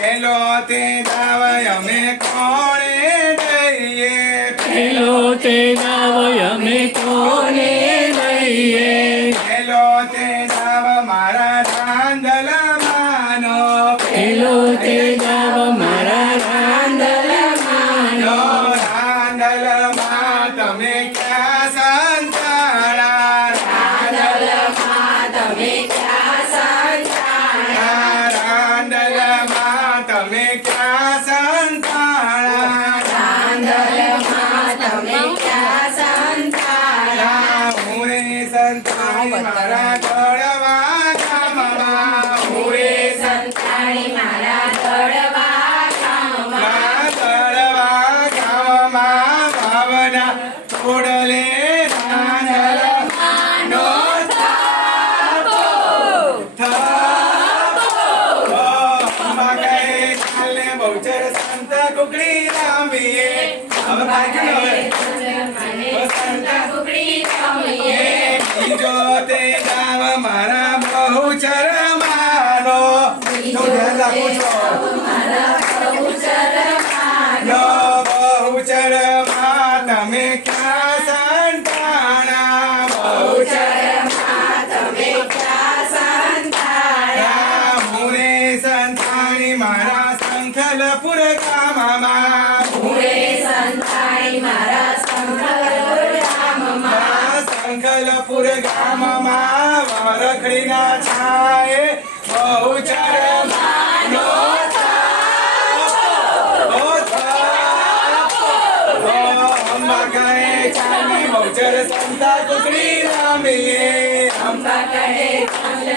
પેલો તે દાવ અમે કોણે દઈએ, પેલો તે દાવ અમે કોને લઈએ, પેલો તે દાવ મારા રાંદલમાંનો, પેલો તે દાવ મારા રાંદલમાંનો, રાંદલમાં તમે ક્યાં સંતાણા, રાંદલમાં તમે ક્યાં સંતાણા, રાંદલમાં તમે ક્યાં સંતાણા, રાંદલમાં તમે ક્યાં સંતાણા, હું રે સંતાણી મારા ગળવા ગામમાં, હું રે સંતાણી મારા ગળવા ગામમાં, ગળવા ગામમાં ભાવના છોડલે રાંદલમાંનો થાપો, અંબા કહે ચાલને બહુચર સંત કુકડી રામીએ, હવે ભાગ્ય હવે સંતા કુકડી રમીએ, બીજો તે ગાવ મારા બહુચર માનો, તો ધ્યાન રાખો છો, નો બહુચરમાં તમે ક્યાં સંતાણા, બહુચરમાં તમે ક્યાં સંતાણા, મુરે સંતાણી મારા સંખલપુર ગામમાં, મુરે સંતાણી મારા સંકલ્પુર ગામમાં, સંખલપુર ગામમાં વરખડીના છાયે બહુચર માનો અંબા કહે ચાલી બહુચર સંતા કુકડી રામીએ, અંબા કહે ચાલને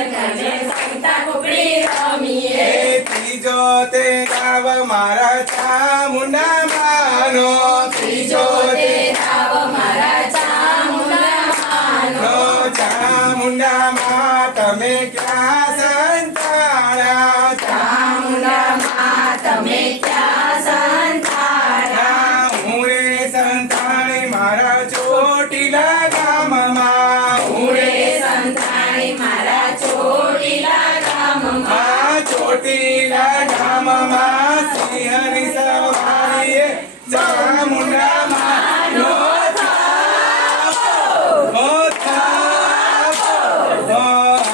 સંતા કુકડી રમીએ, ત્રીજો તે ગાવ મારા ચામુંડા માનો, ત્રીજો તે રાવ મારા ચામુંડામાંનો, ચામુંડામાં તમે ક્યાં સંતાણા, ચામુંડામાં તમે ક્યાં સંતાણા, હું રે સંતાણી મારા ચોટીલા ગામમાં, હું મુરે સંતાણી મારા ચોટીલા ગામમાં, ચોટીલા ગામમાં સિંહની સવારીએ ચામુંડામાં નો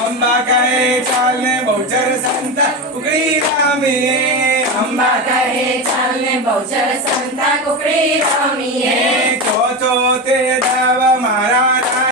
અંબા કહે ચાલને બહુચર સંતા કુકડી રામીએ, અંબા કહે ચાલને બહુચર સંતા કુકડી રમીએ, ચોથો તે દાવ